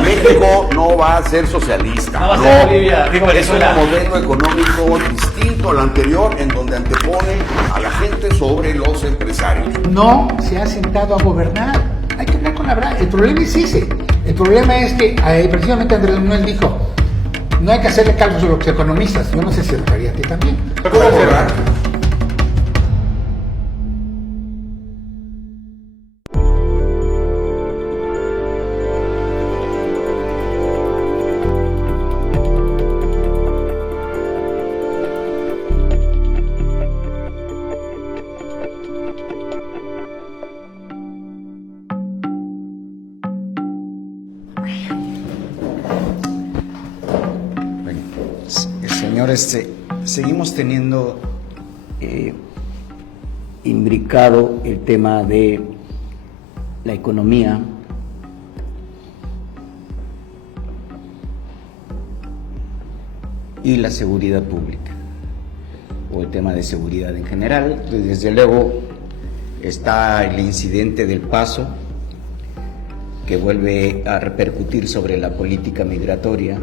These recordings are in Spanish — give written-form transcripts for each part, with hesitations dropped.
México no va a ser socialista. No va a ser Bolivia, digo Es un Venezuela. modelo económico distinto al anterior, en donde antepone a la gente sobre los empresarios. No se ha sentado a gobernar. Hay que hablar con la verdad. El problema es ese. El problema es que precisamente Andrés Manuel dijo, no hay que hacerle cálculos a los economistas. Yo no sé si lo haría a ti también. ¿Cómo ahorrar? Señores, seguimos teniendo imbricado el tema de la economía y la seguridad pública, o el tema de seguridad en general. Desde luego está el incidente del Paso, que vuelve a repercutir sobre la política migratoria.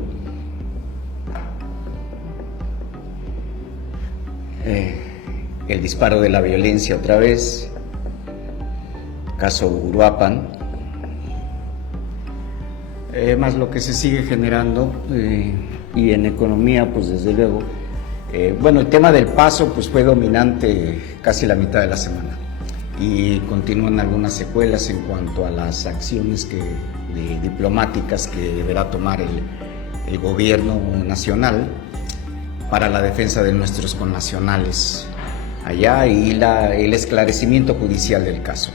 El disparo de la violencia otra vez, caso Uruapan, más lo que se sigue generando, y en economía, pues desde luego, bueno, el tema del Paso pues fue dominante casi la mitad de la semana y continúan algunas secuelas en cuanto a las acciones diplomáticas que deberá tomar el gobierno nacional para la defensa de nuestros connacionales allá y el esclarecimiento judicial del caso.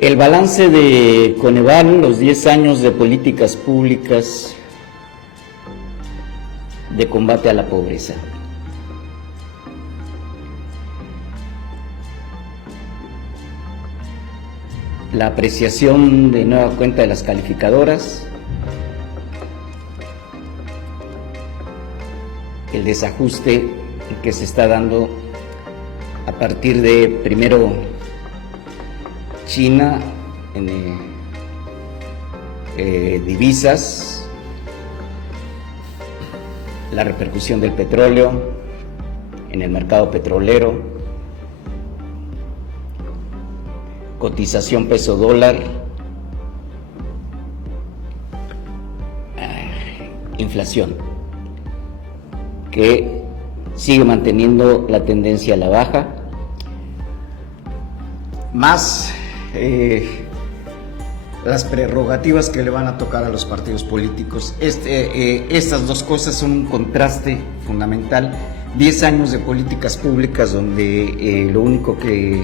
El balance de Coneval, los 10 años de políticas públicas de combate a la pobreza. La apreciación de nueva cuenta de las calificadoras, el desajuste que se está dando a partir de, primero, China en divisas, la repercusión del petróleo en el mercado petrolero, cotización peso dólar, inflación, que sigue manteniendo la tendencia a la baja, más las prerrogativas que le van a tocar a los partidos políticos. Estas dos cosas son un contraste fundamental. 10 años de políticas públicas donde lo único que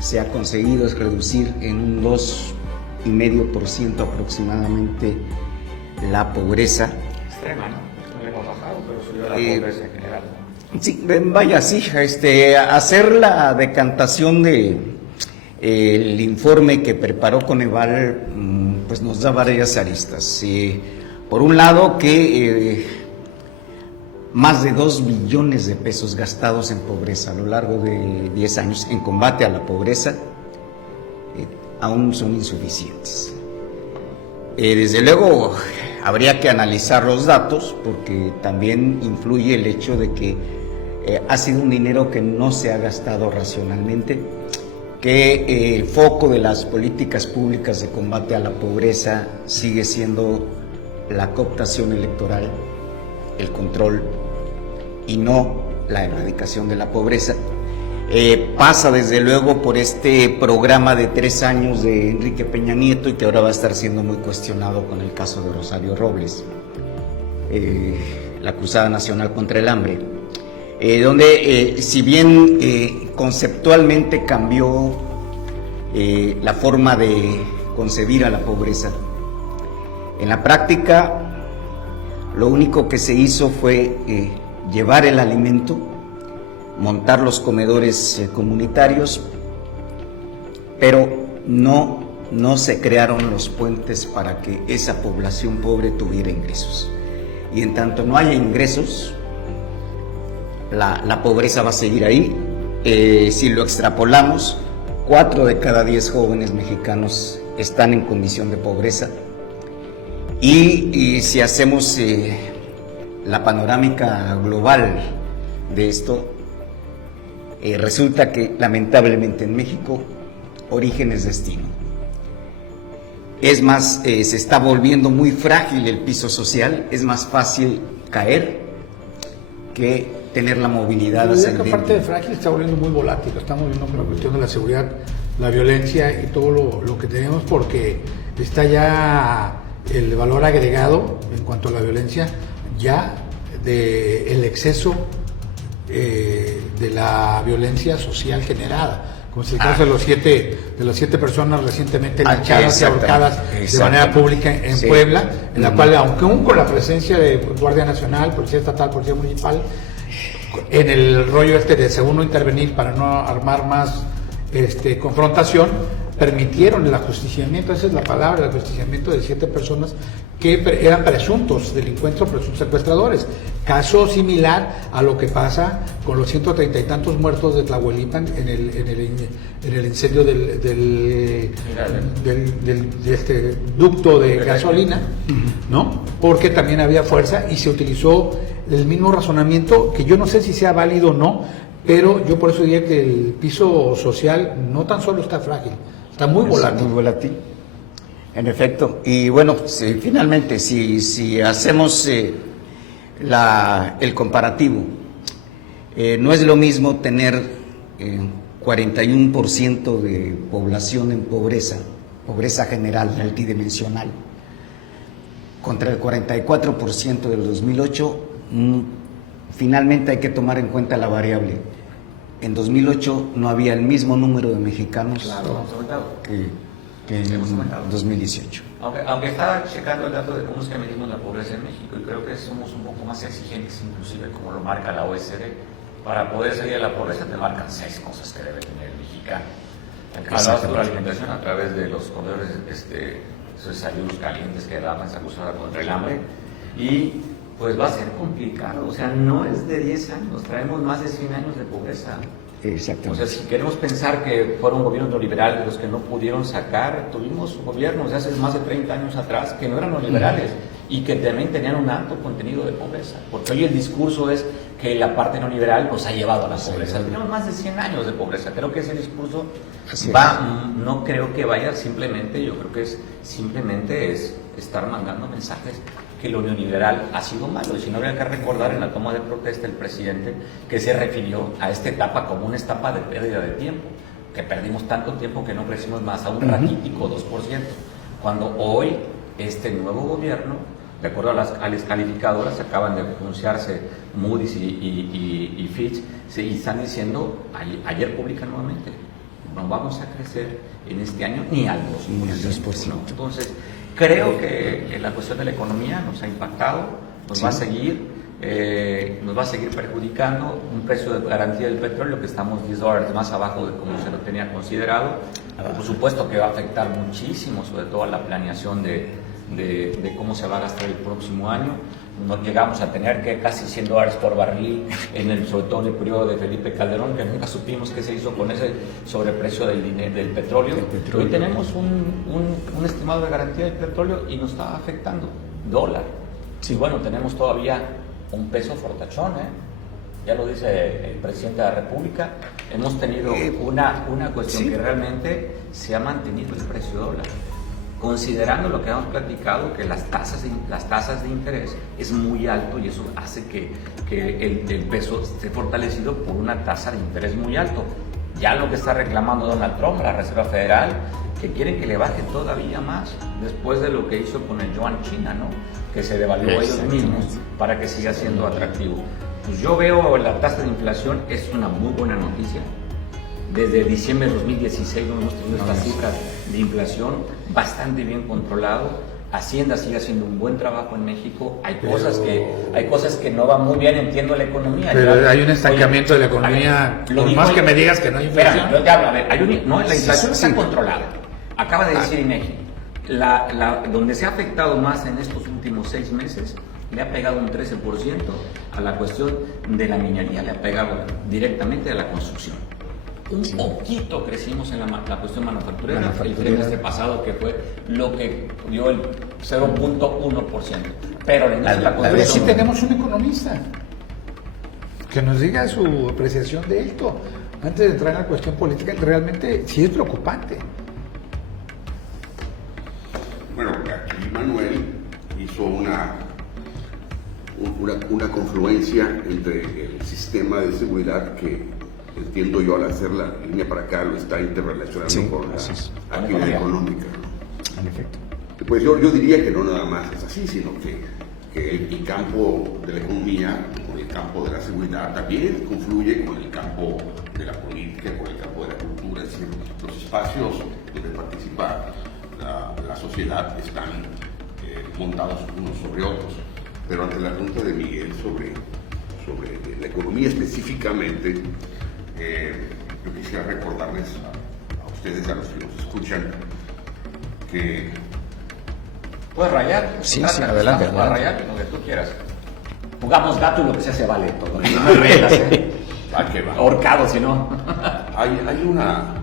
se ha conseguido es reducir en un 2,5% aproximadamente la pobreza. Extrema, ¿no? No le hemos bajado, pero subió la pobreza en general. Sí, vaya, sí, hacer la decantación el informe que preparó Coneval, pues nos da varias aristas. Por un lado, que más de 2 billones de pesos gastados en pobreza a lo largo de 10 años en combate a la pobreza aún son insuficientes. Desde luego habría que analizar los datos, porque también influye el hecho de que ha sido un dinero que no se ha gastado racionalmente, que el foco de las políticas públicas de combate a la pobreza sigue siendo la cooptación electoral, el control, y no la erradicación de la pobreza. Pasa desde luego por este programa de 3 años de Enrique Peña Nieto, y que ahora va a estar siendo muy cuestionado con el caso de Rosario Robles, la Cruzada Nacional contra el Hambre, donde si bien conceptualmente cambió la forma de concebir a la pobreza, en la práctica lo único que se hizo fue llevar el alimento, montar los comedores comunitarios, pero no se crearon los puentes para que esa población pobre tuviera ingresos. Y en tanto no haya ingresos, la pobreza va a seguir ahí. Si lo extrapolamos, 4 de cada 10 jóvenes mexicanos están en condición de pobreza. Y si hacemos la panorámica global de esto, resulta que lamentablemente en México origen es destino. Es más, se está volviendo muy frágil el piso social, es más fácil caer que tener la movilidad ascendente. Aparte de frágil, está volviendo muy volátil. Estamos viendo la cuestión de la seguridad, la violencia y todo lo que tenemos, porque está ya el valor agregado en cuanto a la violencia, ya de el exceso de la violencia social generada, como es el caso de las siete personas recientemente linchadas y ahorcadas de manera pública en Puebla, en la cual, aunque aún con la presencia de Guardia Nacional, Policía Estatal, Policía Municipal, en el rollo de según no intervenir para no armar más confrontación, permitieron el ajusticiamiento, esa es la palabra, el ajusticiamiento de 7 personas que eran presuntos delincuentes o presuntos secuestradores. Caso similar a lo que pasa con los 130 y tantos muertos de Tlahuelipan en el incendio de este ducto de gasolina, ¿no? Porque también había fuerza y se utilizó el mismo razonamiento, que yo no sé si sea válido o no, pero yo por eso diría que el piso social no tan solo está frágil, está muy volátil. Muy volátil, en efecto. Y bueno, finalmente, si hacemos el comparativo, no es lo mismo tener 41% de población en pobreza general multidimensional, contra el 44% del 2008. Finalmente hay que tomar en cuenta la variable. En 2008 no había el mismo número de mexicanos que en 2018. Aunque estaba checando el dato de cómo es que medimos la pobreza en México, y creo que somos un poco más exigentes, inclusive como lo marca la OECD. Para poder salir de la pobreza te marcan 6 cosas que debe tener el mexicano. Hablabas de la alimentación a través de los comedores, esos desayunos calientes que daban esa cruzada contra el hambre, y pues va a ser complicado. O sea, no es de 10 años, traemos más de 100 años de pobreza. Exactamente. O sea, si queremos pensar que fueron gobiernos neoliberales los que no pudieron sacar, tuvimos gobiernos de hace más de 30 años atrás que no eran neoliberales y que también tenían un alto contenido de pobreza. Porque hoy el discurso es que la parte neoliberal nos ha llevado a la pobreza. Tenemos más de 100 años de pobreza. Creo que ese discurso no creo que vaya simplemente, yo creo que simplemente es estar mandando mensajes que lo neoliberal ha sido malo. Y si no, habría que recordar en la toma de protesta el presidente que se refirió a esta etapa como una etapa de pérdida de tiempo, que perdimos tanto tiempo que no crecimos más, a un raquítico 2%, cuando hoy este nuevo gobierno, de acuerdo a las calificadoras, acaban de pronunciarse Moody's y Fitch, y están diciendo, ayer publican nuevamente, no vamos a crecer en este año ni al 2%. ¿No? Entonces, creo que la cuestión de la economía nos ha impactado, nos va a seguir perjudicando. Un precio de garantía del petróleo que estamos $10 más abajo de como se lo tenía considerado. Por supuesto que va a afectar muchísimo, sobre todo a la planeación de cómo se va a gastar el próximo año. Nos llegamos a tener que casi $100 por barril, sobre todo en el periodo de Felipe Calderón, que nunca supimos qué se hizo con ese sobreprecio del petróleo. Hoy tenemos un estimado de garantía del petróleo y nos está afectando. Dólar. Sí, bueno, tenemos todavía un peso fortachón, ya lo dice el presidente de la República. Hemos tenido una cuestión que realmente se ha mantenido el precio dólar. Considerando lo que hemos platicado, que las tasas de interés es muy alto y eso hace que el peso esté fortalecido por una tasa de interés muy alto. Ya lo que está reclamando Donald Trump, la Reserva Federal, que quiere que le baje todavía más después de lo que hizo con el yuan China, ¿no? Que se devaluó ellos mismos para que siga siendo atractivo. Pues yo veo la tasa de inflación es una muy buena noticia. Desde diciembre de 2016 no hemos tenido estas cifras de inflación bastante bien controlado. Hacienda sigue haciendo un buen trabajo en México. Hay cosas que no van muy bien, entiendo la economía. Pero hay un estancamiento de la economía. Por más que me digas que no hay inflación. Espera, yo te hablo, a ver, la inflación está controlada. Acaba de decir INEGI. Donde se ha afectado más en estos últimos 6 meses, le ha pegado un 13% a la cuestión de la minería, le ha pegado directamente a la construcción. Un poquito crecimos en la cuestión manufacturera, el Manufacturera. trimestre pasado, que fue lo que dio el 0.1%. Pero en esta A ver si tenemos un economista que nos diga su apreciación de esto. Antes de entrar en la cuestión política, realmente sí es preocupante. Bueno, aquí Manuel hizo una confluencia entre el sistema de seguridad que entiendo yo al hacer la línea para acá lo está interrelacionando Sí, con la así es. actividad económica, ¿no? En efecto. Pues yo diría que no nada más es así, sino que el campo de la economía con el campo de la seguridad también confluye con el campo de la política, con el campo de la cultura, es decir, los espacios donde participa la sociedad están montados unos sobre otros. Pero ante la pregunta de Miguel sobre la economía específicamente, yo quisiera recordarles a ustedes y a los que nos escuchan que ¿puedes rayar? Sí, Trata, sí, adelante, estamos para adelante. rayar lo que tú quieras. Jugamos gato y lo que sea se vale todo. No hay reglas, ¿eh? va que va. Ahorcado, si no. Hay una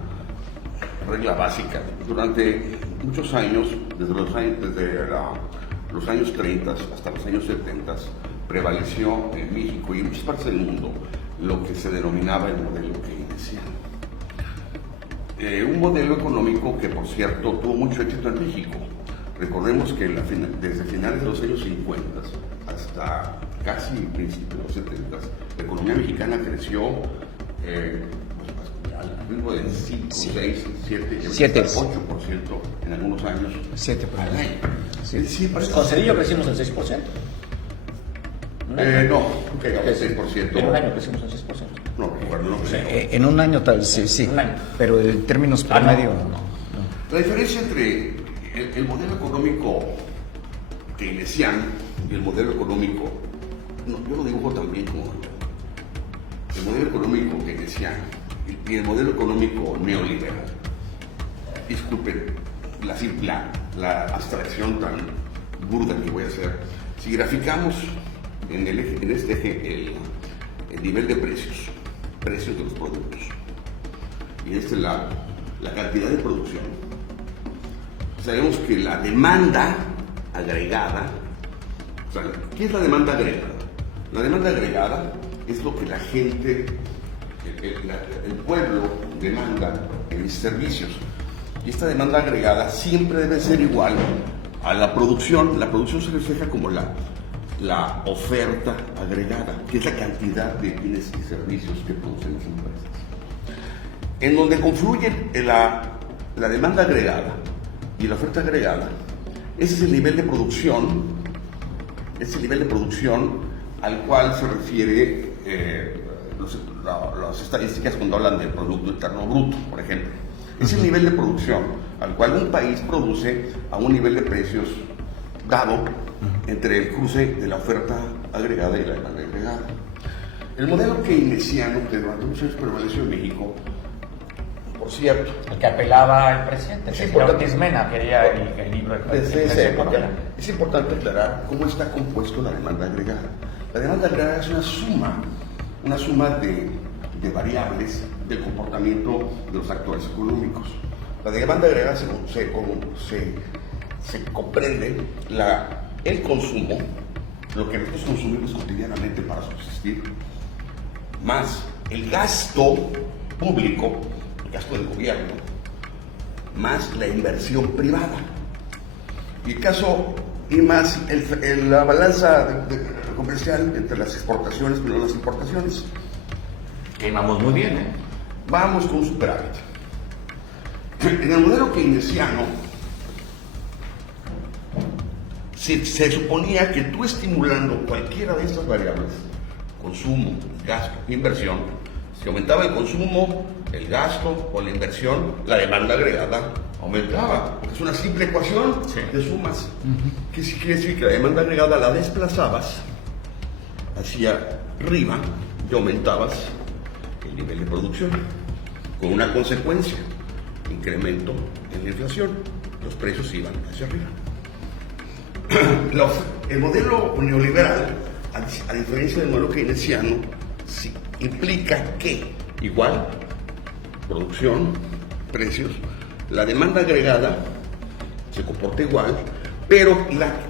regla básica. Durante muchos años, desde los años 30 hasta los años 70, prevaleció en México y en muchas partes del mundo lo que se denominaba el modelo keynesiano. Un modelo económico que, por cierto, tuvo mucho éxito en México. Recordemos que desde finales de los años 50 hasta casi principios de los 70, la economía mexicana creció al ritmo de 5, 6, 7, 8% en algunos años 7%. al año. Sí. Es decir, Pues con Cedillo crecimos el 6%. no, llegamos al 6%. En un año crecimos el 6%. No, recuerdo, no creo. En un año tal, sí. Un año. Pero en términos Ah, no, promedio, no. La diferencia entre el modelo económico keynesiano y el modelo económico, yo lo dibujo también como el modelo económico keynesiano y el modelo económico neoliberal. Disculpen la abstracción tan burda que voy a hacer. Si graficamos en este eje el nivel de precios de los productos, y en este lado la cantidad de producción, sabemos que la demanda agregada, o sea, ¿qué es la demanda agregada? La demanda agregada es lo que la gente, el pueblo demanda en mis servicios. Y esta demanda agregada siempre debe ser igual a la producción. La producción se refleja como la oferta agregada, que es la cantidad de bienes y servicios que producen las empresas. En donde confluyen la demanda agregada y la oferta agregada, ese es el nivel de producción, al cual se refiere las estadísticas cuando hablan del Producto Interno Bruto, por ejemplo. Es el nivel de producción al cual un país produce a un nivel de precios dado entre el cruce de la oferta agregada y la demanda agregada. El modelo keynesiano que durante muchos años prevaleció en México, por cierto, El que apelaba al presidente. Es El importante. señor Tismena quería el libro del desde esa presidente. época es importante aclarar cómo está compuesto la demanda agregada. La demanda agregada es una suma de variables del comportamiento de los actores económicos. La demanda agregada se comprende el consumo, lo que nosotros consumimos cotidianamente para subsistir, más el gasto público, el gasto del gobierno, más la inversión privada. Y más la balanza comercial entre las exportaciones y las importaciones. Que íbamos muy bien, ¿eh? Vamos con un superávit. En el modelo keynesiano se suponía que tú estimulando cualquiera de estas variables, consumo, gasto, inversión, si aumentaba el consumo, el gasto o la inversión, la demanda agregada aumentaba. Es una simple ecuación de sumas. ¿Qué quiere decir? Que la demanda agregada la desplazabas hacia arriba y aumentabas el nivel de producción, con una consecuencia, incremento en la inflación. Los precios iban hacia arriba. El modelo neoliberal, a diferencia del modelo keynesiano, implica que igual producción, precios, la demanda agregada se comporta igual, pero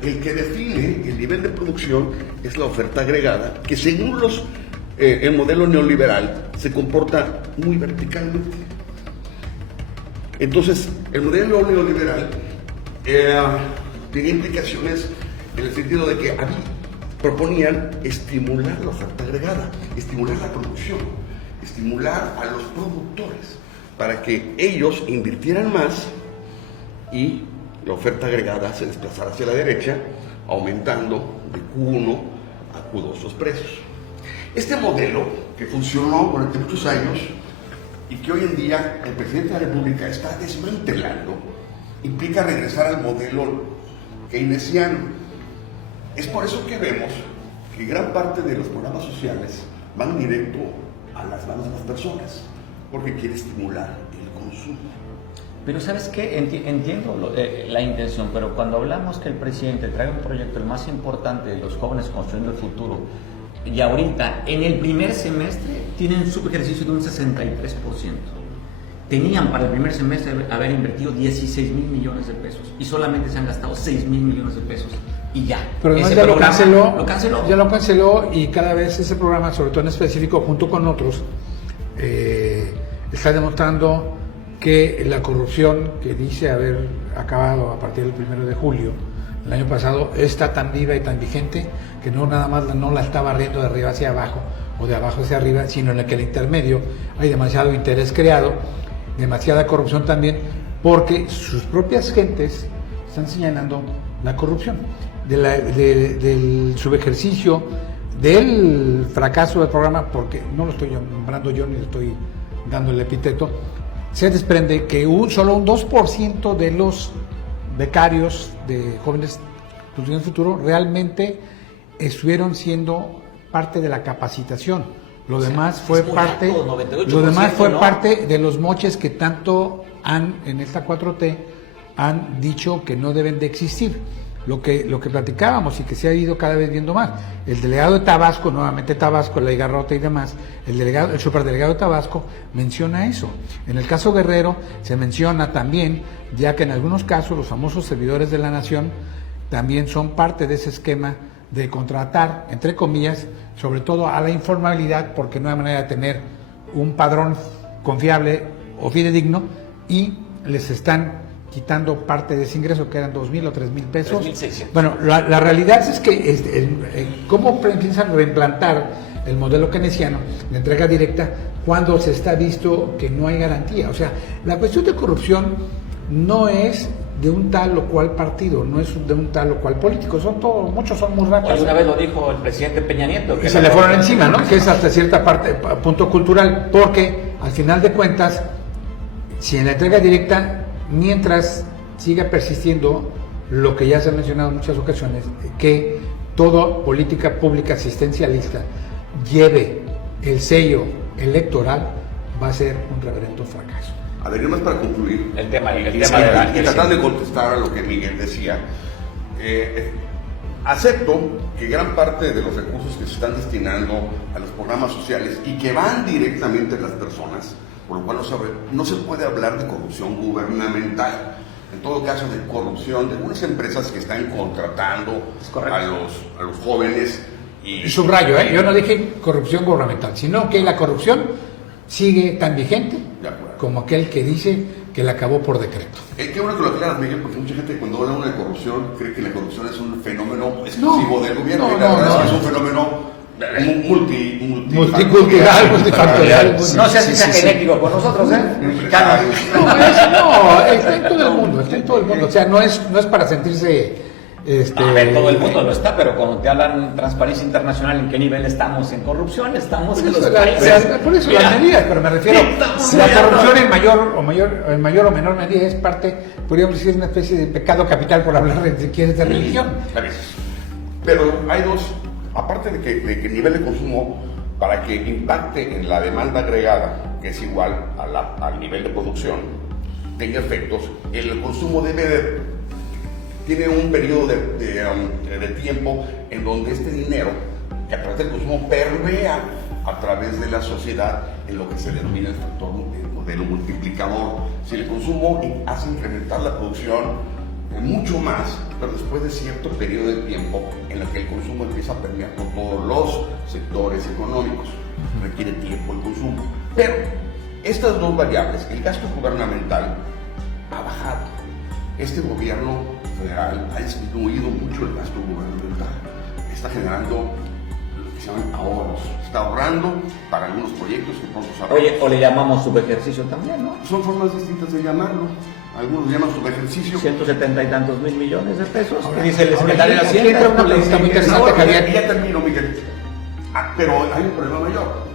el que define el nivel de producción es la oferta agregada, que según el modelo neoliberal se comporta muy verticalmente. Entonces, el modelo neoliberal tenía implicaciones en el sentido de que proponían estimular la oferta agregada, estimular la producción, estimular a los productores para que ellos invirtieran más y la oferta agregada se desplazara hacia la derecha, aumentando de Q1 a Q2 los precios. Este modelo, que funcionó durante muchos años y que hoy en día el presidente de la República está desmantelando, implica regresar al modelo keynesiano. Es por eso que vemos que gran parte de los programas sociales van directo a las manos de las personas, porque quiere estimular el consumo. Pero ¿sabes qué? Entiendo la intención, pero cuando hablamos que el presidente trae un proyecto el más importante de los jóvenes construyendo el futuro, y ahorita en el primer semestre tienen un subejercicio de un 63%. Tenían para el primer semestre haber invertido 16 mil millones de pesos y solamente se han gastado 6 mil millones de pesos y ya. Pero además ese ya programa lo canceló. Ya lo canceló y cada vez ese programa, sobre todo en específico, junto con otros, está demostrando que la corrupción que dice haber acabado a partir del 1 de julio el año pasado está tan viva y tan vigente que no nada más no la está barriendo de arriba hacia abajo o de abajo hacia arriba, sino en el que el intermedio hay demasiado interés creado, demasiada corrupción también, porque sus propias gentes están señalando la corrupción del subejercicio, del fracaso del programa, porque no lo estoy nombrando yo ni le estoy dando el epíteto. Se desprende que solo un 2% de los becarios de jóvenes Construyendo el Futuro realmente estuvieron siendo parte de la capacitación. Lo demás fue parte, parte de los moches que tanto en esta 4T han dicho que no deben de existir. Lo que platicábamos y que se ha ido cada vez viendo más. El delegado de Tabasco, nuevamente Tabasco, la Higarrota y demás, el superdelegado de Tabasco menciona eso. En el caso Guerrero se menciona también, ya que en algunos casos los famosos servidores de la nación también son parte de ese esquema de contratar, entre comillas, sobre todo a la informalidad, porque no hay manera de tener un padrón confiable o fidedigno, y les están quitando parte de ese ingreso, que eran 2,000 o 3,000 pesos. 3,600. Bueno, la realidad es que cómo piensan reimplantar el modelo keynesiano de entrega directa cuando se está visto que no hay garantía. O sea, la cuestión de corrupción no es de un tal o cual partido, no es de un tal o cual político, muchos son muy ratas. Una vez lo dijo el presidente Peña Nieto. Que se le fueron encima, ¿no? Que es hasta cierta parte, punto cultural, porque al final de cuentas, si en la entrega directa, mientras siga persistiendo lo que ya se ha mencionado en muchas ocasiones, que toda política pública asistencialista lleve el sello electoral, va a ser un reverendo fracaso. A ver, más para concluir, el tema y tratar de contestar a lo que Miguel decía, acepto que gran parte de los recursos que se están destinando a los programas sociales y que van directamente a las personas, por lo cual no se puede hablar de corrupción gubernamental. En todo caso, de corrupción de algunas empresas que están contratando a los jóvenes. Y subrayo, yo no dije corrupción gubernamental, sino que la corrupción sigue tan vigente como aquel que dice que la acabó por decreto. Qué bueno que lo aclaras, Miguel, porque mucha gente cuando habla de corrupción cree que la corrupción es un fenómeno exclusivo del gobierno, y la verdad es que es un fenómeno multicultural, multifactorial. No sé si sea genético con nosotros, mexicanos. No, está en todo el mundo, O sea, no es para sentirse. A ver, todo el mundo lo está, pero cuando te hablan Transparencia Internacional, ¿en qué nivel estamos en corrupción? Estamos en los países. Por eso las medidas, pero me refiero. La corrupción en mayor o menor medida es parte, podríamos decir, una especie de pecado capital, por hablar de quieres de religión. Pero hay dos. Aparte de que el nivel de consumo, para que impacte en la demanda agregada, que es igual al nivel de producción, tenga efectos, el consumo tiene un periodo de tiempo en donde este dinero, que a través del consumo permea a través de la sociedad en lo que se denomina el factor modelo multiplicador. Si el consumo hace incrementar la producción mucho más, pero después de cierto periodo de tiempo en el que el consumo empieza a permear por todos los sectores económicos. Requiere tiempo el consumo. Pero estas dos variables, el gasto gubernamental ha bajado. Este gobierno federal ha disminuido mucho el gasto gubernamental. Está generando lo que se llaman ahorros. Está ahorrando para algunos proyectos que pronto se Oye, o le llamamos subejercicio también, ¿no? Son formas distintas de llamarlo. Algunos llaman subejercicio. 170 y tantos mil millones de pesos. Ahora, Dice el secretario de aquí Hacienda. entra una pregunta muy interesante, Javier. Ya termino, Miguel. Pero hay un problema mayor.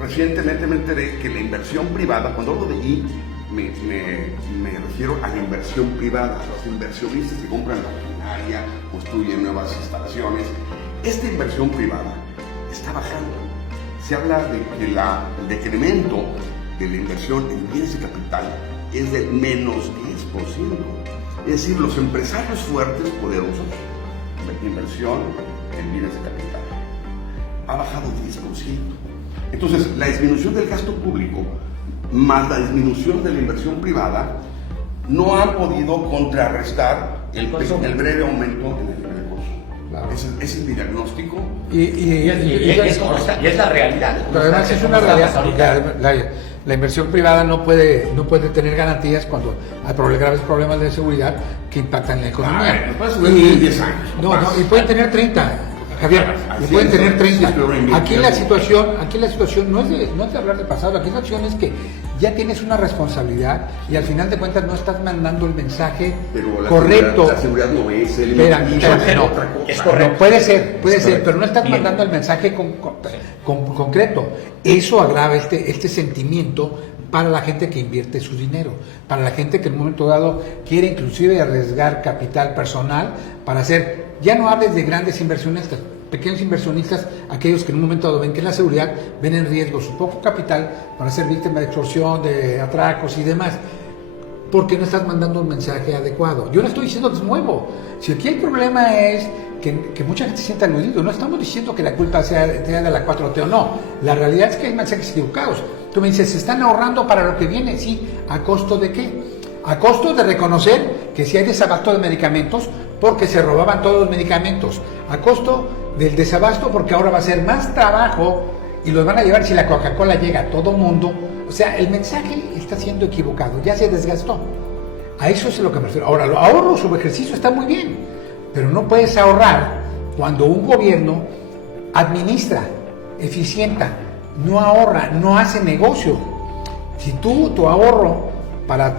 Recientemente me enteré que la inversión privada, cuando hablo de I, me refiero a la inversión privada, a los inversionistas que compran la maquinaria, construyen nuevas instalaciones. Esta inversión privada está bajando. Se habla de que el decremento de la inversión en bienes de capital es del menos 10%. Es decir, los empresarios fuertes, poderosos, de inversión en bienes de capital, ha bajado 10%. Entonces, la disminución del gasto público más la disminución de la inversión privada no han podido contrarrestar el breve aumento en el nivel de consumo. Claro. Ese es mi diagnóstico. Y es la realidad. Pero además es una realidad. La inversión privada no puede tener garantías cuando hay graves problemas de seguridad que impactan en la economía. Y 10 años. Y pueden tener 30. Javier, y pueden tener 30. Aquí la situación no es de hablar de pasado, aquí la situación es que ya tienes una responsabilidad y al final de cuentas no estás mandando el mensaje correcto. La seguridad no es el es correcto. Puede ser, pero no estás mandando el mensaje concreto. Eso agrava este sentimiento para la gente que invierte su dinero, para la gente que en un momento dado quiere inclusive arriesgar capital personal para hacer, ya no hables de grandes inversionistas, pequeños inversionistas, aquellos que en un momento dado ven que la seguridad, ven en riesgo su poco capital para ser víctima de extorsión, de atracos y demás, porque no estás mandando un mensaje adecuado. Yo no estoy diciendo que es nuevo, si aquí el problema es que mucha gente se sienta aludido, no estamos diciendo que la culpa sea de la 4T o no, la realidad es que hay mensajes equivocados. Tú me dices, ¿se están ahorrando para lo que viene? Sí, ¿a costo de qué? A costo de reconocer que si hay desabasto de medicamentos porque se robaban todos los medicamentos, a costo del desabasto porque ahora va a ser más trabajo y los van a llevar si la Coca-Cola llega a todo mundo. O sea, el mensaje está siendo equivocado, ya se desgastó. A eso es a lo que me refiero. Ahora, los ahorros sobre ejercicio está muy bien, pero no puedes ahorrar cuando un gobierno administra, eficienta, no ahorra, no hace negocio. Si tu ahorro para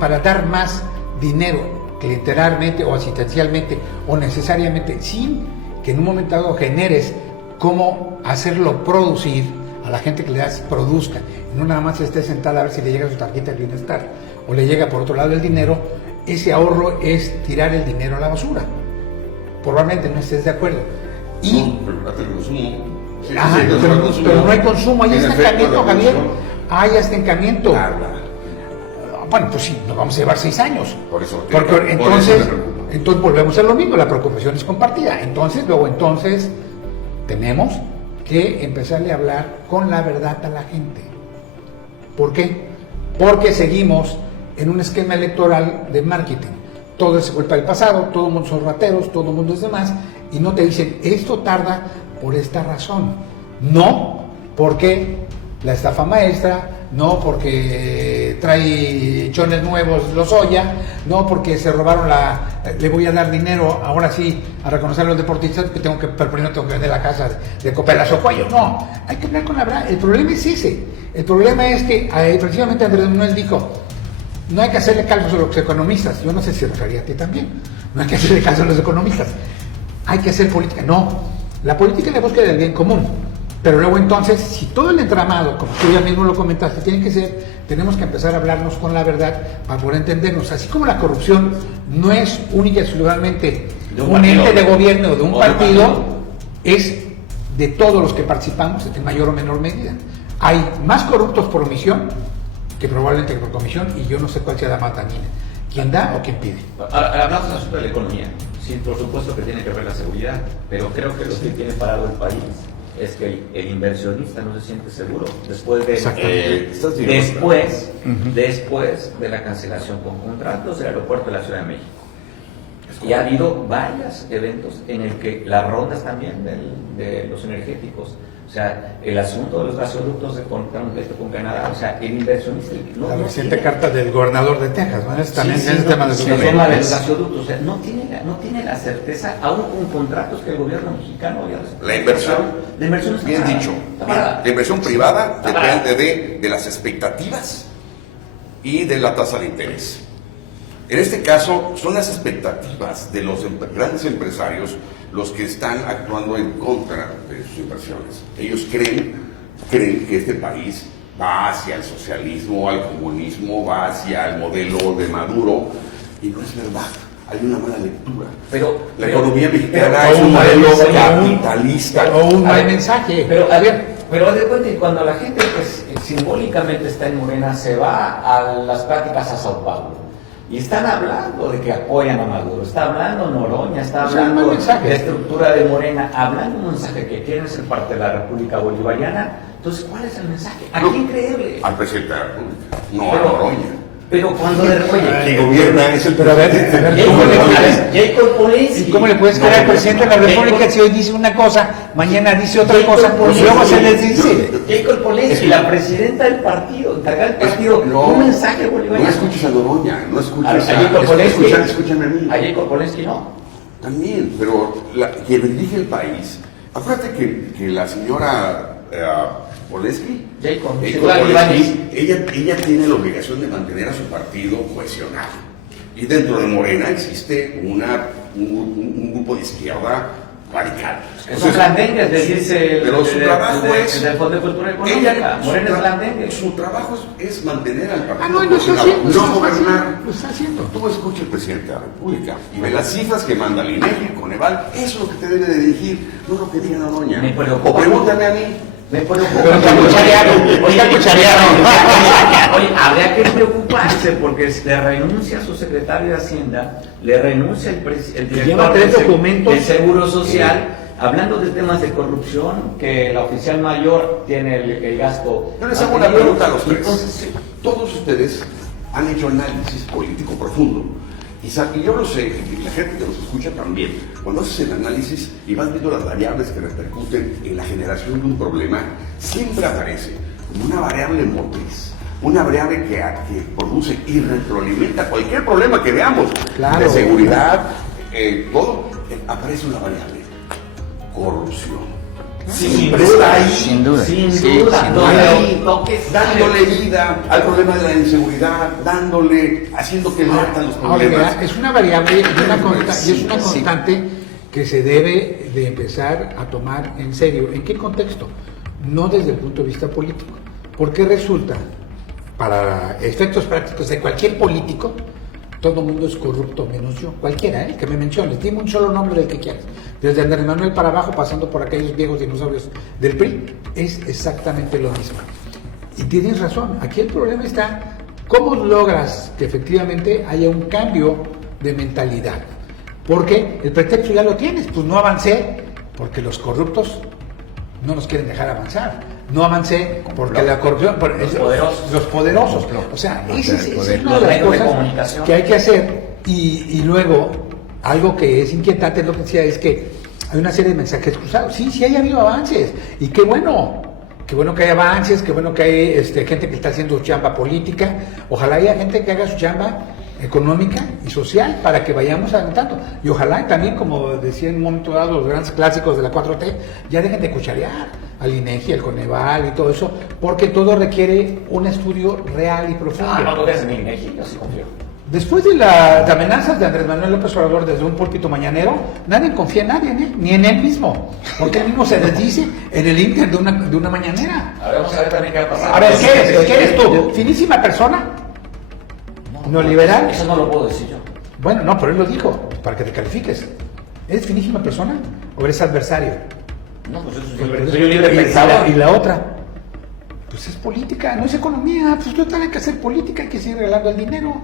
para dar más dinero clientelarmente o asistencialmente o necesariamente, sin que en un momento dado generes cómo hacerlo producir a la gente que le das, produzca, y no nada más esté sentada a ver si le llega su tarjeta de bienestar o le llega por otro lado el dinero, ese ahorro es tirar el dinero a la basura. Probablemente no estés de acuerdo. Pero no hay consumo, hay estancamiento, Javier. Hay estancamiento. Bueno, pues sí, nos vamos a llevar 6 años. Porque entonces volvemos a lo mismo, la preocupación es compartida. Entonces tenemos que empezarle a hablar con la verdad a la gente. ¿Por qué? Porque seguimos en un esquema electoral de marketing. Todo es culpa del pasado, todo el mundo son rateros, todo el mundo es demás, y no te dicen, esto tarda por esta razón. No porque la estafa maestra, no porque trae chones nuevos Lozoya, no porque se robaron le voy a dar dinero, ahora sí, a reconocer a los deportistas, que pero primero tengo que vender la casa de Copelazo Cuello. No, hay que hablar con la verdad. El problema es ese. El problema es que, precisamente Andrés Manuel dijo, no hay que hacerle caso a los economistas. Yo no sé si se refería a ti también. No hay que hacerle caso a los economistas. Hay que hacer política. No, la política es la búsqueda del bien común. Pero luego entonces, si todo el entramado, como tú ya mismo lo comentaste, tiene que ser, tenemos que empezar a hablarnos con la verdad para poder entendernos. Así como la corrupción no es única y exclusivamente un ente de gobierno o de un partido, es de todos los que participamos en mayor o menor medida. Hay más corruptos por omisión que probablemente por comisión, y yo no sé cuál sea la más dañina. ¿Quién da o quién pide? Hablamos del asunto de la economía. Sí, por supuesto que tiene que ver la seguridad, pero creo que lo que tiene parado el país es que el inversionista no se siente seguro después de después de la cancelación con contratos del aeropuerto de la Ciudad de México. Y ha habido varios eventos en el que las rondas también de los energéticos, o sea, el asunto de los gasoductos con Canadá, o sea, el inversionista... La reciente carta del gobernador de Texas, ¿no? También es tema de el tema de los gasoductos, o sea, no tiene la certeza, aún con contratos que el gobierno mexicano había respetado. La inversión está bien parada. dicho. Está parada. La inversión privada Está parada. depende de las expectativas y de la tasa de interés. En este caso, son las expectativas de los grandes empresarios los que están actuando en contra de sus inversiones. Ellos creen que este país va hacia el socialismo, al comunismo, va hacia el modelo de Maduro, y no es verdad. Hay una mala lectura. La economía mexicana es un modelo capitalista. O un mal mensaje. Pero a ver, de cuenta que cuando la gente pues, simbólicamente está en Morena, se va a las prácticas a Sao Paulo. Y están hablando de que apoyan a Maduro, está hablando Noroña, está hablando de la estructura de Morena, hablando un mensaje que quieren ser parte de la República Bolivariana. Entonces, ¿cuál es el mensaje? ¿A quién creerle? Al presidente de la República, no a Noroña. Pero cuando que gobierna es el pero a ver, Jacob Polensky. ¿Y cómo le puedes creer al presidente de la República si hoy dice una cosa, mañana dice otra cosa, y luego se les dice? Jacob Polensky, la presidenta del partido, encargada del partido, un mensaje bolivariano. No escuches a Noroña, no escuches a Jacob Polensky. Escúchame a mí. A Jacob Polensky no. También, pero quien dirige el país, acuérdate que la señora Polensky, ella tiene la obligación de mantener a su partido cohesionado. Y dentro de Morena existe un grupo de izquierda radical. Son blandengues, decirse pero su trabajo es del Fondo de Cultura Económica. Morena es blandengue. Su trabajo es mantener al partido no cohesionado, no gobernar. Lo está haciendo. Tú escucha al presidente de la República y ve las cifras que manda el INEGI, Coneval, eso es lo que te debe de dirigir, no lo que diga Noroña. O pregúntame a mí. Me preocupa. Pero está cuchareado. Oye, habría que preocuparse porque le renuncia a su secretario de Hacienda, le renuncia el director del Seguro Social, hablando de temas de corrupción, que la oficial mayor tiene el gasto. Yo les hago una pregunta a los tres. Entonces, todos ustedes han hecho análisis político profundo. Y yo lo sé, y la gente que nos escucha también, cuando haces el análisis y vas viendo las variables que repercuten en la generación de un problema, siempre aparece como una variable motriz, una variable que produce y retroalimenta cualquier problema que veamos, de seguridad, todo, aparece una variable, corrupción. Siempre está ahí, sin duda, dándole vida al problema de la inseguridad, haciendo que latan los problemas. Ahora, es una variable y es una constante que se debe de empezar a tomar en serio. ¿En qué contexto? No desde el punto de vista político. Porque resulta, para efectos prácticos de cualquier político, todo el mundo es corrupto menos yo, cualquiera, que me menciones, dime un solo nombre del que quieras, desde Andrés Manuel para abajo, pasando por aquellos viejos dinosaurios del PRI, es exactamente lo mismo. Y tienes razón, aquí el problema está, ¿cómo logras que efectivamente haya un cambio de mentalidad? Porque el pretexto ya lo tienes, pues no avancé, porque los corruptos no nos quieren dejar avanzar. No avancé porque la corrupción... Los poderosos. O sea, esa es una de las cosas que hay que hacer. Y luego, algo que es inquietante, lo que decía, es que hay una serie de mensajes cruzados. Sí ha habido avances. Y qué bueno. Qué bueno que hay avances, qué bueno que hay gente que está haciendo chamba política. Ojalá haya gente que haga su chamba económica y social para que vayamos adelantando. Y ojalá también, como decía en un momento dado los grandes clásicos de la 4T, ya dejen de cucharear al INEGI, al Coneval y todo eso, porque todo requiere un estudio real y profundo. No lo ves en INEGI, yo sí confío. Después de las amenazas de Andrés Manuel López Obrador desde un púlpito mañanero, nadie confía en nadie, ni en él mismo, porque él mismo se desdice en el inter de una mañanera. A ver, vamos a ver también qué va a pasar. A ver, ¿qué eres tú? ¿Finísima persona? ¿No liberal? Eso no lo puedo decir yo. Bueno, no, pero él lo dijo, para que te califiques. ¿Eres finísima persona o eres adversario? No, pues eso soy un libre pensador. Y la otra, pues es política, no es economía. Pues total, hay que hacer política, hay que seguir regalando el dinero.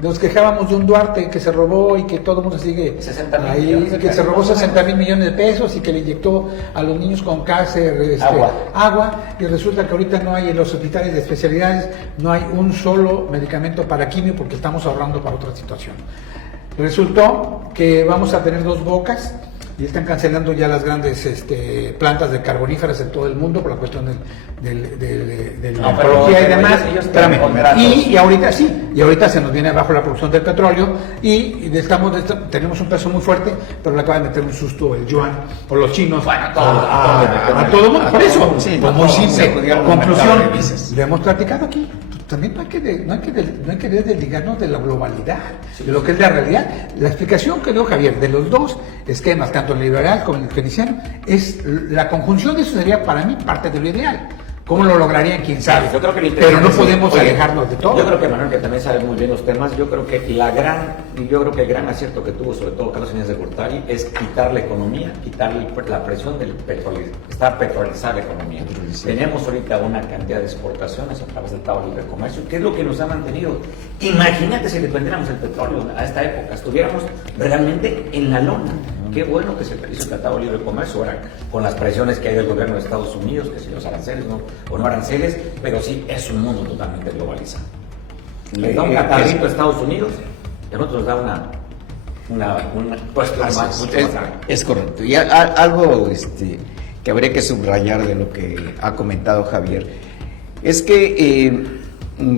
Nos quejábamos de un Duarte que se robó y que todo el mundo sigue 60,000 ahí, millones de que se pesos, robó más o 60,000 millones de pesos y que le inyectó a los niños con cáncer agua, y resulta que ahorita no hay en los hospitales de especialidades, no hay un solo medicamento para quimio porque estamos ahorrando para otra situación. Resultó que vamos a tener 2 bocas y están cancelando ya las grandes plantas de carboníferas en todo el mundo por la cuestión de la oncología y demás. Y ahorita sí, y ahorita se nos viene abajo la producción del petróleo y tenemos un peso muy fuerte, pero le acaba de meter un susto el yuan o los chinos a todo el mundo. Por eso, pues muy simple. Conclusión, lo hemos platicado aquí. También no hay que desligarnos de la globalidad, de lo que es la realidad. La explicación que dio Javier de los 2 esquemas, tanto el liberal como el keynesiano, es la conjunción de eso sería para mí parte de lo ideal. ¿Cómo lo lograrían? ¿Quién sabe? Yo creo que pero no podemos alejarnos de todo. Yo creo que Manuel, que también sabe muy bien los temas, yo creo que el gran acierto que tuvo sobre todo Carlos Salinas de Gortari es quitar la economía, quitar la presión del petróleo, está petrolizada la economía. Tenemos ahorita una cantidad de exportaciones a través del Tratado de Libre Comercio, que es lo que nos ha mantenido. Imagínate si dependiéramos del petróleo a esta época, estuviéramos realmente en la lona. Qué bueno que se hizo el Tratado de Libre Comercio ahora con las presiones que hay del gobierno de Estados Unidos, que si los aranceles o no aranceles, pero sí es un mundo totalmente globalizado. Le da un catarrito a Estados Unidos y a nosotros nos da una cuestión mucho más grande. Es correcto. Y algo que habría que subrayar de lo que ha comentado Javier es que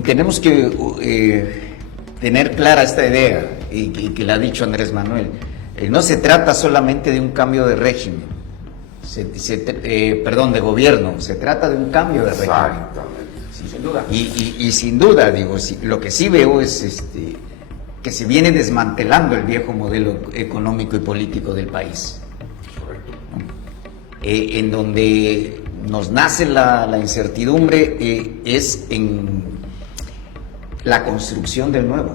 tenemos que tener clara esta idea y que la ha dicho Andrés Manuel. No se trata solamente de un cambio de régimen, de gobierno, se trata de un cambio de régimen. Exactamente. Sí, sin duda. Y sin duda, lo que sí veo es que se viene desmantelando el viejo modelo económico y político del país. Correcto. En donde nos nace la incertidumbre es en la construcción del nuevo.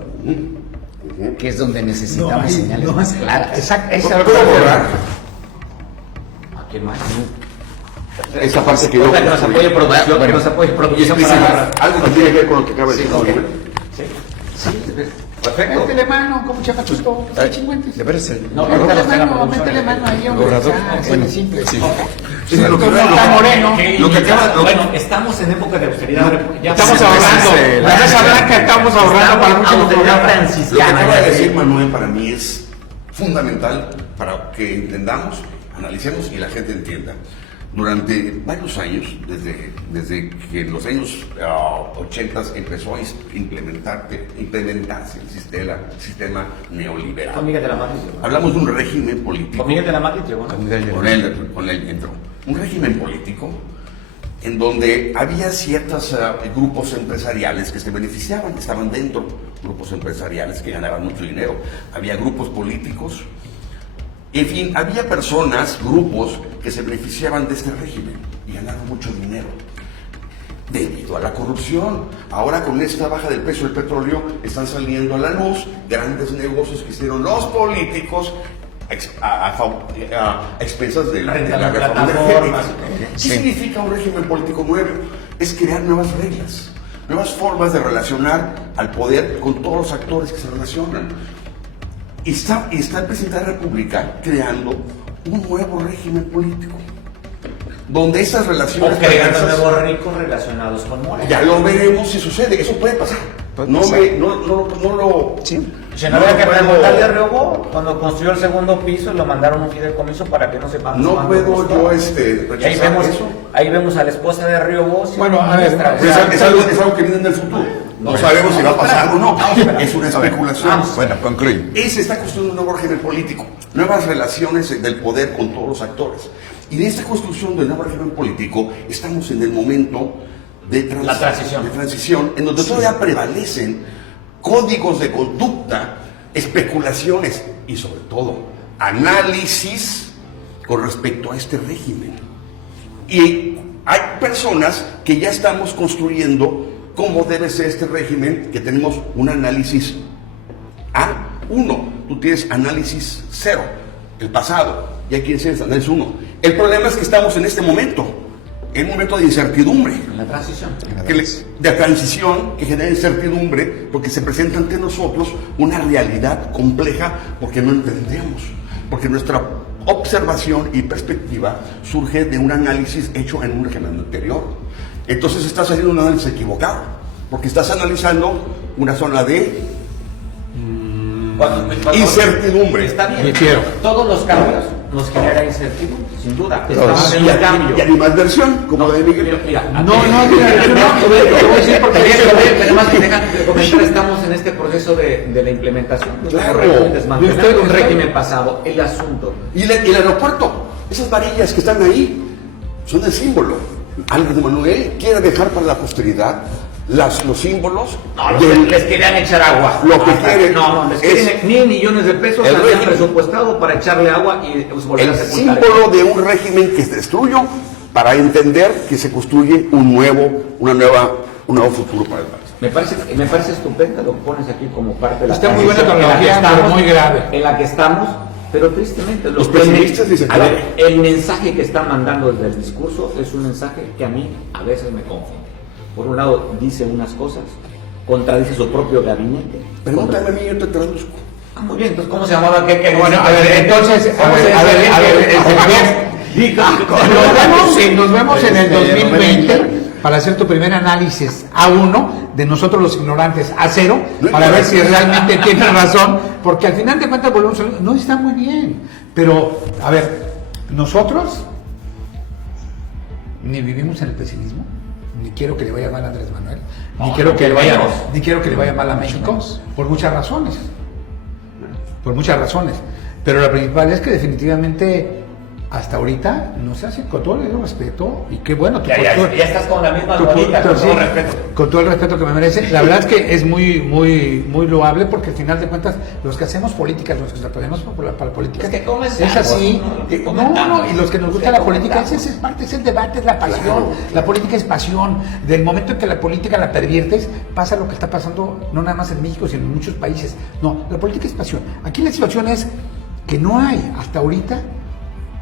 Que es donde necesitamos señales más claras. Exacto. ¿Puedo borrar ¿A quién más? esa parte que yo... Que nos apoye producción, que nos apoye producción para... Algo que tiene que ver con lo que acaba de decir. Sí, perfecto. Métele mano, como chapachito, chingüentes. De veras, Métele mano ahí, hombre. Es simple. Bueno, estamos en época de austeridad. Estamos ahorrando. La Mesa Blanca estamos ahorrando para muchos austeridad Lo que franciscana. acaba de decir Manuel para mí es fundamental para que entendamos, analicemos y la gente entienda. Durante varios años, desde que en los años 80 empezó a implementarse el sistema neoliberal. Con Miguel de la Madrid. Hablamos de un régimen político. Con Miguel de la Madrid llegó, ¿no? Con él entró. Un régimen político en donde había ciertos grupos empresariales que se beneficiaban, estaban dentro, grupos empresariales que ganaban mucho dinero. Había grupos políticos. En fin, había personas, grupos que se beneficiaban de este régimen y ganaban mucho dinero debido a la corrupción. Ahora con esta baja del precio del petróleo están saliendo a la luz grandes negocios que hicieron los políticos a expensas de la reforma energética. ¿Qué significa un régimen político nuevo? Es crear nuevas reglas, nuevas formas de relacionar al poder con todos los actores que se relacionan. Y está el presidente de la República creando un nuevo régimen político, donde esas relaciones... O creando nuevos ricos relacionados con Morena. Ya lo veremos si sucede, eso puede pasar. No lo... Sí. Si no había que preguntarle a Riobó, cuando construyó el segundo piso, lo mandaron un fideicomiso para que no sepamos. No puedo yo rechazar eso. Ahí vemos a la esposa de Riobó. Bueno, a ver, Es algo que viene en el futuro. No sabemos si va a pasar o no. Es una especulación. Bueno, concluye. Se está construyendo un nuevo régimen político, nuevas relaciones del poder con todos los actores. Y de esta construcción del nuevo régimen político estamos en el momento de transición, en donde todavía prevalecen códigos de conducta, especulaciones y sobre todo análisis con respecto a este régimen. Y hay personas que ya estamos construyendo cómo debe ser este régimen, que tenemos un análisis A1, tú tienes análisis 0, el pasado, ya quieres ser análisis 1. El problema es que estamos en este momento en un momento de incertidumbre. En la transición. De transición que genera incertidumbre porque se presenta ante nosotros una realidad compleja porque no entendemos, porque nuestra observación y perspectiva surge de un análisis hecho en un régimen anterior. Entonces estás haciendo un análisis equivocado porque estás analizando una zona de incertidumbre. Está bien. Difiero. Todos los cambios nos generan incertidumbre, sin duda. Estamos en un cambio. Y animadversión, como de Miguel. Mira, Te voy a decir porque pero más que dejan de comentar, estamos en este proceso de la implementación. Claro. Yo estoy en un régimen pasado. El asunto. Y el aeropuerto, esas varillas que están ahí, son el símbolo. Álvaro Manuel quiere dejar para la posteridad los símbolos. No, les querían echar agua. Lo que quieren les quieren 1,000 millones de pesos. El Habían régimen- presupuestado para echarle agua y volver El a sepultar. símbolo de un régimen que se destruyó para entender que se construye un nuevo futuro para el país. Me parece estupenda lo que pones aquí como parte de la Está muy buena transición en la que tecnología, pero estamos, muy grave. En la que estamos, pero tristemente Los pesimistas dicen a que ver, el mensaje que están mandando desde el discurso es un mensaje que a mí a veces me confunde. Por un lado dice unas cosas, contradice su propio gabinete. Pregúntame a mí, yo te traduzco. Muy bien, entonces ¿cómo se llamaba? Bueno, a ver, entonces, nos vemos en el 2020 para hacer tu primer análisis A1 de nosotros los ignorantes A0 para ver si realmente tienes razón, porque al final de cuentas volvemos a... No está muy bien, pero a ver, nosotros ni vivimos en el pesimismo, ni quiero que le vaya mal a Andrés Manuel, ni quiero que le vaya mal a México, por muchas razones. Pero la principal es que definitivamente hasta ahorita no se hace, con todo el respeto, y qué bueno, Ya estás con la misma bonita, con todo respeto. con todo el respeto que me merece. La verdad es que es muy loable, porque al final de cuentas los que hacemos política, los que nos apoyamos para la política, Es que comes es así. algo, Y los que nos gusta la política, ese es parte, es el debate, es la pasión. Claro. La política es pasión. Del momento en que la política la perviertes, pasa lo que está pasando no nada más en México, sino en muchos países. No, la política es pasión. Aquí la situación es que no hay hasta ahorita,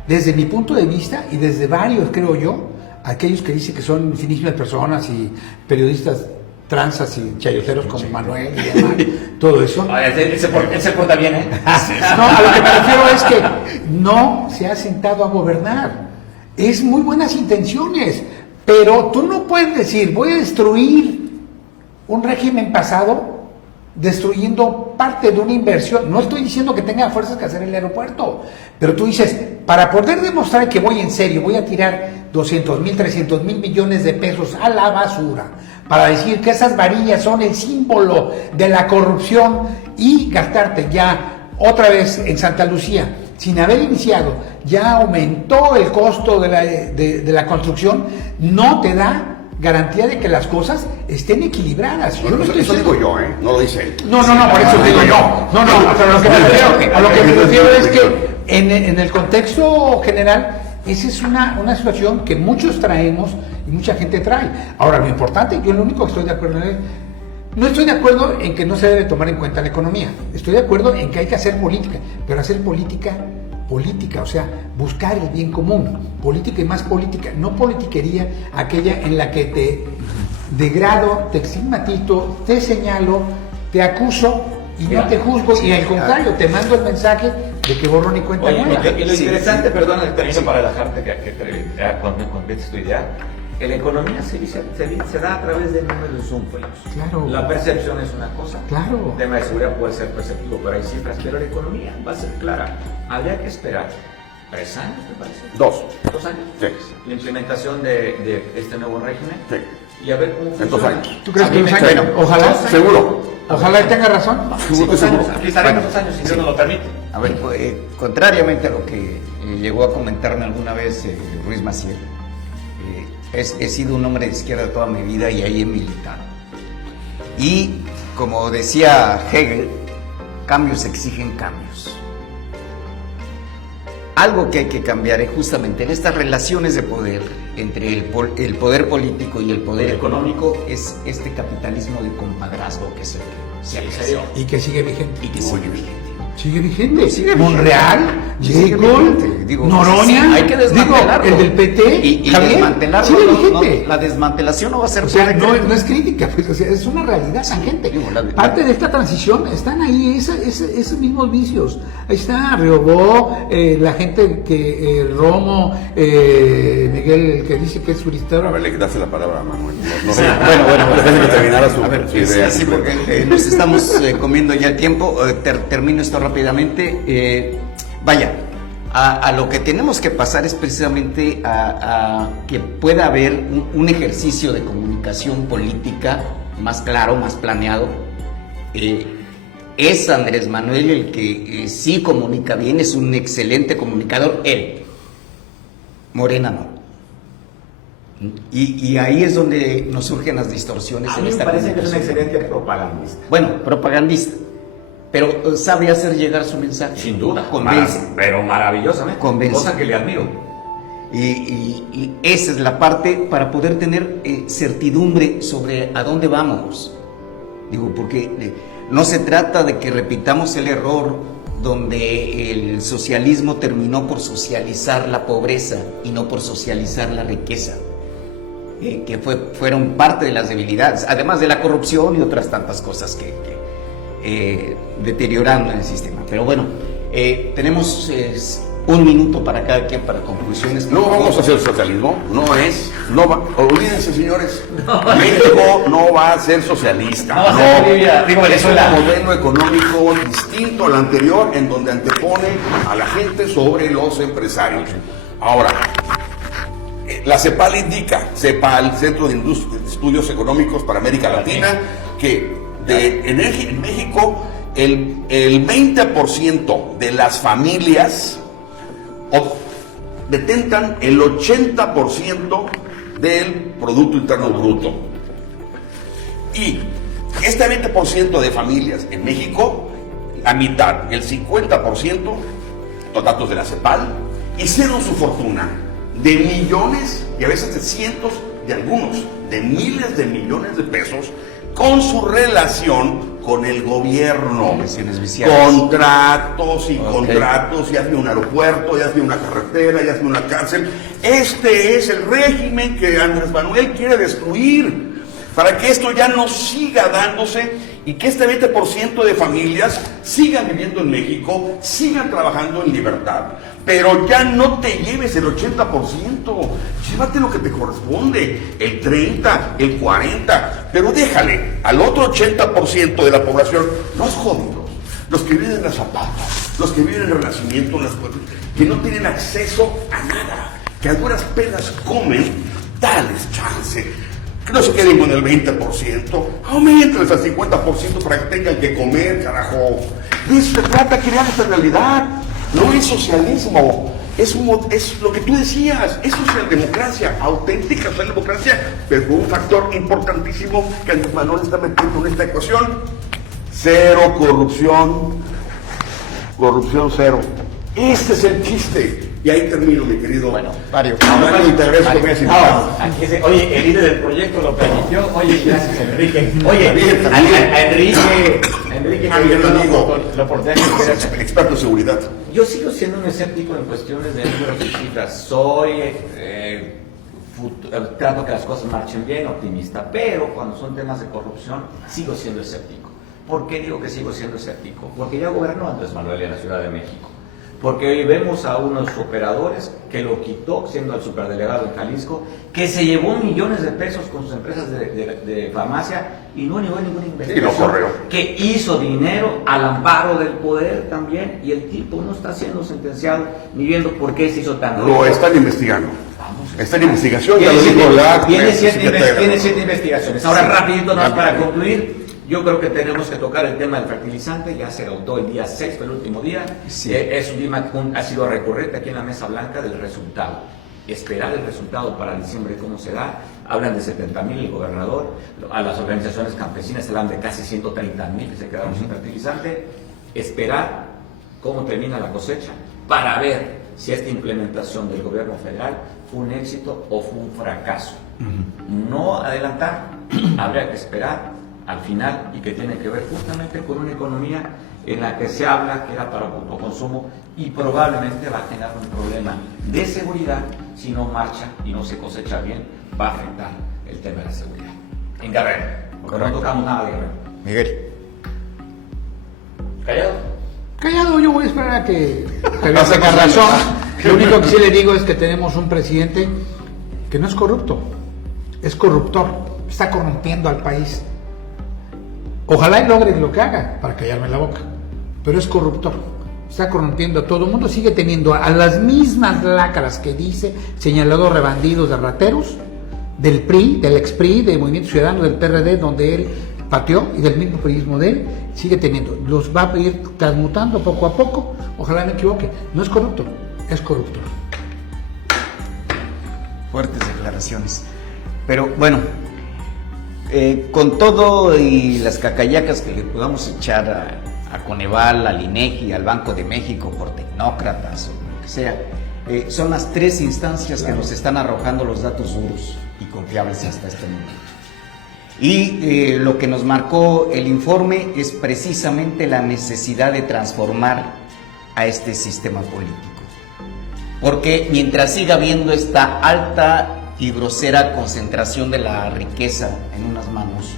desde mi punto de vista y desde varios, creo yo, aquellos que dicen que son finísimas personas y periodistas transas y chayoteros como Manuel y demás, todo eso. Él se porta bien, ¿eh? No, a lo que me refiero es que no se ha sentado a gobernar. Es muy buenas intenciones, pero tú no puedes decir, voy a destruir un régimen pasado destruyendo parte de una inversión. No estoy diciendo que tenga fuerzas que hacer el aeropuerto, pero tú dices, para poder demostrar que voy en serio, voy a tirar 200,000, 300,000 millones de pesos a la basura, para decir que esas varillas son el símbolo de la corrupción, y gastarte ya otra vez en Santa Lucía, sin haber iniciado, ya aumentó el costo de la construcción, no te da garantía de que las cosas estén equilibradas. Yo no estoy Eso diciendo... digo yo, no lo dice él. No, por eso digo yo. No, a lo que me refiero es que en el contexto general, esa es una situación que muchos traemos y mucha gente trae. Ahora, lo importante, yo lo único que estoy de acuerdo en no estoy de acuerdo en que no se debe tomar en cuenta la economía. Estoy de acuerdo en que hay que hacer política, pero hacer política, o sea, buscar el bien común, política y más política, no politiquería aquella en la que te degrado, te estigmatizo, te señalo, te acuso y no te juzgo, y al contrario, te mando el mensaje de que borrón y cuenta Oye, nueva. y lo interesante, perdón, el término para dejarte que completes tu idea. La economía se da a través de números fríos. Claro. La percepción es una cosa. Claro. El tema de seguridad puede ser perceptivo, pero hay cifras. Pero la economía va a ser clara. Habría que esperar 3 años, me parece. 2 años. Sí. La implementación de este nuevo régimen. Sí. Y a ver cómo funciona. En 2 años. ¿Tú crees A que mí 2 me- años? bueno, Ojalá. 2 años. Seguro. Ojalá él tenga razón. Seguro que 2 años. seguro. Aquí estaremos 2 años, si Dios nos lo permite. A ver, contrariamente a lo que llegó a comentarme alguna vez Ruiz Massieu, he sido un hombre de izquierda toda mi vida y ahí he militado. Y como decía Hegel, cambios exigen cambios. Algo que hay que cambiar es justamente en estas relaciones de poder entre el poder político y el poder económico, es este capitalismo de compadrazgo que se ha creado Y que sigue vigente. y que sigue vigente. Sigue vigente. Sigue vigente. Monreal, Sigue Jacob, vigente. Digo, Noroña, sí, hay que desmantelarlo. el del PT, y Javier, desmantelarlo. sigue No, vigente. la desmantelación no va a ser O sea, por decreto. no es crítica, pues, o sea, es una realidad tangente. Digo, Parte de esta transición están ahí esos mismos vicios. Ahí está Riobó, la gente que Romo, Miguel, el que dice que es jurista. A ver, le quitaste la palabra a Manuel. Sí, bueno, Déjame que terminara su, a ver, su idea. sí, porque nos estamos comiendo ya el tiempo. Termino esto rápidamente. Vaya, a lo que tenemos que pasar es precisamente a que pueda haber un ejercicio de comunicación política más claro, más planeado. Es Andrés Manuel el que sí comunica bien, es un excelente comunicador, él. Morena no. Y ahí es donde nos surgen las distorsiones A en mí me esta parece que es un comunicación. excelente propagandista. Bueno, propagandista, pero sabe hacer llegar su mensaje. Sin duda, Convence. pero maravillosamente, Convence. cosa que le admiro. Y esa es la parte para poder tener certidumbre sobre a dónde vamos. Digo, porque no se trata de que repitamos el error donde el socialismo terminó por socializar la pobreza y no por socializar la riqueza, que fueron parte de las debilidades, además de la corrupción y otras tantas cosas que deterioraron el sistema. Pero bueno, tenemos un minuto para cada quien para conclusiones. No vamos a hacer socialismo, olvídense, señores, México no va a ser socialista, No va a ser Bolivia, digo, es Venezuela. un modelo económico distinto al anterior, en donde antepone a la gente sobre los empresarios. Ahora, la CEPAL indica, CEPAL, Centro de Estudios Económicos para América Latina, que en México el 20% de las familias detentan el 80% del Producto Interno Bruto. Y este 20% de familias en México, la mitad, el 50%, los datos de la CEPAL, hicieron su fortuna de millones y a veces de cientos, de algunos, de miles de millones de pesos con su relación con el gobierno. Relaciones viciadas. Contratos y contratos, ya sea un aeropuerto, ya sea una carretera, ya sea una cárcel. Este es el régimen que Andrés Manuel quiere destruir, para que esto ya no siga dándose y que este 20% de familias sigan viviendo en México, sigan trabajando en libertad. Pero ya no te lleves el 80%, llévate lo que te corresponde, el 30, el 40, pero déjale al otro 80% de la población, los jodidos, los que viven en la Zapata, los que viven en el Renacimiento, que no tienen acceso a nada, que a duras penas comen, dales chance. Que no se queden con el 20%, aumentenles al 50% para que tengan que comer, carajo. De eso se trata, crear esta realidad. No es socialismo, es lo que tú decías, es socialdemocracia, auténtica socialdemocracia, pero con un factor importantísimo que Andrés Manuel está metiendo en esta ecuación: cero corrupción, corrupción cero. Este es el chiste. Y ahí termino, mi querido. Bueno, Mario. Mario, y te agradezco que me hayas invitado. Aquí dice, oye, el líder del proyecto lo permitió. Oye, gracias, Enrique. Oye, También. a Enrique, También lo digo. la oportunidad de El experto en seguridad. Yo sigo siendo un escéptico en cuestiones de números y cifras. Soy, trato que las cosas marchen bien, optimista, pero cuando son temas de corrupción, sigo siendo escéptico. ¿Por qué digo que sigo siendo escéptico? Porque ya gobernó Andrés Manuel en la Ciudad de México. Porque hoy vemos a unos operadores que lo quitó siendo el superdelegado en Jalisco, que se llevó millones de pesos con sus empresas de farmacia y no llevó ninguna investigación. Y lo corrió. Que hizo dinero al amparo del poder también, y el tipo no está siendo sentenciado ni viendo por qué se hizo tan rico. Lo están investigando. Está en investigación, ya Tiene lo dijo la... tiene siete investigaciones. Ahora, rapidito, nada más para concluir. Yo creo que tenemos que tocar el tema del fertilizante. Ya se adoptó el día 6, el último día. Sí. Es un tema que ha sido recurrente aquí en la Mesa Blanca del resultado. Esperar el resultado para diciembre, cómo se da. Hablan de 70,000 el gobernador. A las organizaciones campesinas hablan de casi 130,000 que se quedaron sin fertilizante. Esperar cómo termina la cosecha para ver si esta implementación del gobierno federal fue un éxito o fue un fracaso. No adelantar, habría que esperar al final y que tiene que ver justamente con una economía en la que se habla que era para autoconsumo y probablemente va a generar un problema de seguridad si no marcha y no se cosecha bien, va a afectar el tema de la seguridad. En Guerrero, porque no tocamos nada de Guerrero. Miguel. ¿Callado? Callado, yo voy a esperar a que tenga razón. Lo único que sí le digo es que tenemos un presidente que no es corrupto, es corruptor, está corrompiendo al país. Ojalá y logre lo que haga para callarme la boca, pero es corruptor, está corrompiendo a todo el mundo, sigue teniendo a las mismas lácaras que dice, señalados de bandidos, de rateros, del PRI, del ex PRI, del Movimiento Ciudadano, del PRD, donde él pateó, y del mismo priismo de él, sigue teniendo, los va a ir transmutando poco a poco, ojalá me equivoque, no es corrupto, es corruptor. Fuertes declaraciones. Pero bueno, con todo y las cacayacas que le podamos echar a Coneval, al INEGI, al Banco de México por tecnócratas o lo que sea, son las tres instancias que nos están arrojando los datos duros y confiables hasta este momento. Y lo que nos marcó el informe es precisamente la necesidad de transformar a este sistema político. Porque mientras siga habiendo esta alta y grosera concentración de la riqueza en unas manos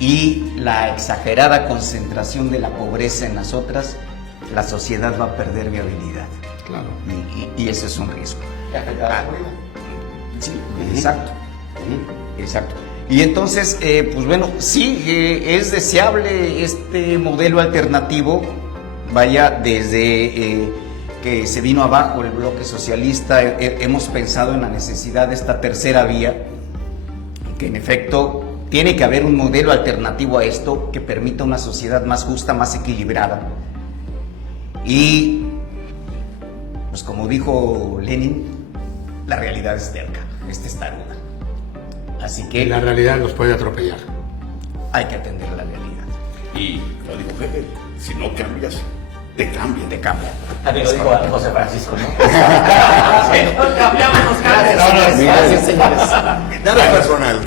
y la exagerada concentración de la pobreza en las otras, la sociedad va a perder viabilidad. Claro. Y ese es un riesgo. ¿Qué afecta a la seguridad? Sí, exacto. Exacto. Y entonces, pues bueno, sí, es deseable este modelo alternativo, vaya, desde que se vino abajo el bloque socialista, hemos pensado en la necesidad de esta tercera vía, que en efecto tiene que haber un modelo alternativo a esto que permita una sociedad más justa, más equilibrada. Y, pues como dijo Lenin, la realidad es terca, es testaruda. Así que La realidad los puede atropellar. hay que atender la realidad. Y lo dijo Hegel, si no cambias, te cambian. Te cambia. También lo dijo José Francisco, ¿no? No cambiamos los cambios. Gracias, señores. Nada personal.